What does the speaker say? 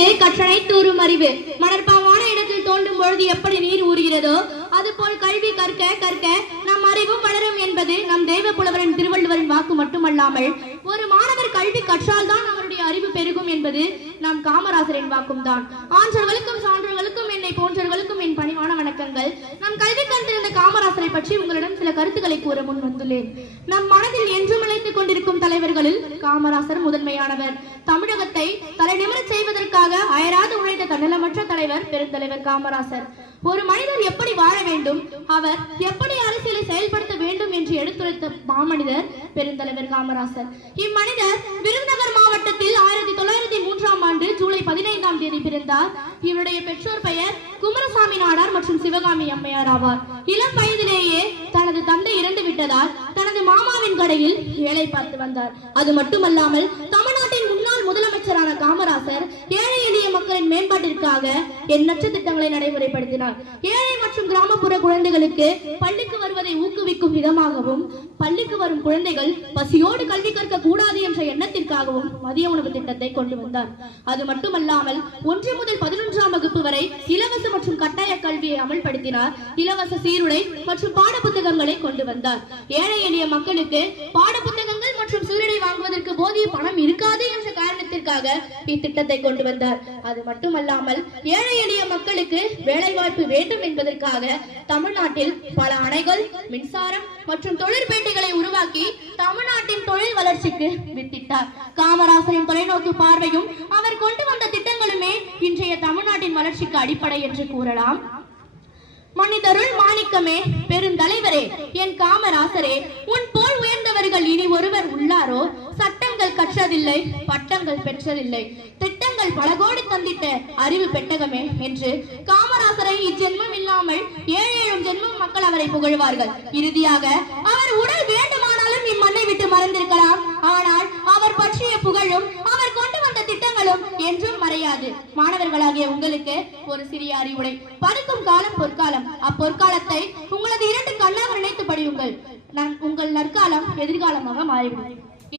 கற்றோர்க்கு கற்றனை தூரும் அறிவு. மணற்பாங்கான இடத்தில் தோண்டும் பொழுது எப்படி நீர் ஊறுகிறதோ அதுபோல் கல்வி கற்க கற்க நம் அறிவும் வளரும் என்பது நம் தெய்வ புலவரின் திருவள்ளுவரின் வாக்கு மட்டுமல்லாமல் ஒரு மாணவர் கல்வி கற்றால் தான் அவருடைய அறிவு பெருகும் என்பது நம் காமராசரின் வாக்கும் தான். ஆன்றவர்களுக்கும் சான்றவர்களுக்கும் என்னை போன்றவர்களுக்கும் என் பணிவான வணக்கங்கள். நம் கல்வி கண்டிருந்த காமராசரை பற்றி உங்களிடம் சில கருத்துக்களை கூற முன் வந்துள்ளேன். நம் மனதில் என்றும் அழைத்துக் கொண்டிருக்கும் தலைவர்களில் காமராசர் முதன்மையானவர். தமிழகத்தை தலை நிமிரச் செய்வதற்காக அயராது உழைத்த தன்னலமற்ற தலைவர் பெருந்தலைவர் காமராசர். ஒரு மனிதர் எப்படி வாழ வேண்டும், அவர் எப்படி அரசியலை செயல்படுத்த வேண்டும் என்று எடுத்துரைத்த மாமனிதர் பெருந்தலைவர் காமராசர். இம்மனிதர் விருதுநகர் மாவட்டத்தில் 1903ஆம் ஆண்டு ஜூலை 15ஆம் தேதி பிறந்தார். இவருடைய பெற்றோர் பெயர் குமரசாமி நாடார் மற்றும் சிவகாமி அம்மையார் ஆவார். இளம் வயதிலேயே தனது தந்தை இறந்து விட்டதால் தனது மாமாவின் கடையில் வேலை பார்த்து வந்தார். அது மட்டுமல்லாமல் தமிழ்நாட்டின் முன்னாள் முதலமைச்சரான காமராசர் ஏழை எளிய மக்களின் மேம்பாட்டிற்காக எண்ணற்ற திட்டங்களை நடைமுறைப்படுத்தினார். ஏழை மற்றும் கிராமப்புற குழந்தைகளுக்கு பள்ளிக்கு வருவதை ஊக்குவிக்கும் விதமாகவும் பள்ளிக்கு வரும் குழந்தைகள் பசியோடு கல்வி கற்க கூடாது என்ற எண்ணத்திற்காகவும் மதிய உணவு திட்டத்தை கொண்டு வந்தார். அது மட்டுமல்லாமல் 1 முதல் 11ஆம் வகுப்பு வரை இலவச மற்றும் கட்டாய கல்வியை அமல்படுத்தினார். இலவச சீருடை மற்றும் பாட புத்தகங்களை கொண்டு வந்தார். ஏழை எளிய மக்களுக்கு பாட புத்தகங்கள் மற்றும் சீருடை வாங்குவதற்கு போதிய பணம் இருக்காது என்ற காரணத்திற்காக இத்திட்டத்தை கொண்டு வந்தார். அது மட்டுமல்லாமல் ஏழை எளிய மக்களுக்கு வேலை வாய்ப்பு வேண்டும் என்பதற்காக தமிழ்நாட்டில் பல அணைகள், மின்சாரம் மற்றும் தொழிற்பேட்டைகளை உருவாக்கி தமிழ்நாட்டின் தொழில் வளர்ச்சிக்கு வித்திட்டார். காமராசரின் தொலைநோக்கு பார்வையும் அவர் கொண்டு வந்த திட்டங்களுமே இன்றைய தமிழ்நாட்டின் வளர்ச்சிக்கு அடிப்படை என்று கூறலாம். மனிதருள் மாணிக்கமே, பெருந்தலைவரே, என் காமராசரே, உன் போல் உயர்ந்தவர்கள் இனி ஒருவர் உள்ளாரோ? சட்டங்கள் கற்றதில்லை, பட்டங்கள் பெற்றதில்லை, திட்டங்கள் பல கோடி தந்திட்ட அறிவு பெட்டகமே என்று காமராசரை இஜென்மம் இல்லாமல் 7 ஜென்மம் மக்கள் அவரை புகழ்வார்கள். இறுதியாக அவர் உடல் வேண்டுமானாலும் இம்மண்ணை விட்டு மறந்திருக்கலாம், ஆனால் அவர் பற்றிய புகழும் அவர் கொண்டு வந்த திட்டங்களும் என்றும் மறையாது. மாணவர்களாகிய உங்களுக்கு ஒரு சிறிய அறிவுரை. படுக்கும் காலம் பொற்காலம். அப்பொற்காலத்தை உங்களது 2 கண்ணாக நினைத்து படியுங்கள். உங்கள் நற்காலம் எதிர்காலமாக மாறிவிடும்.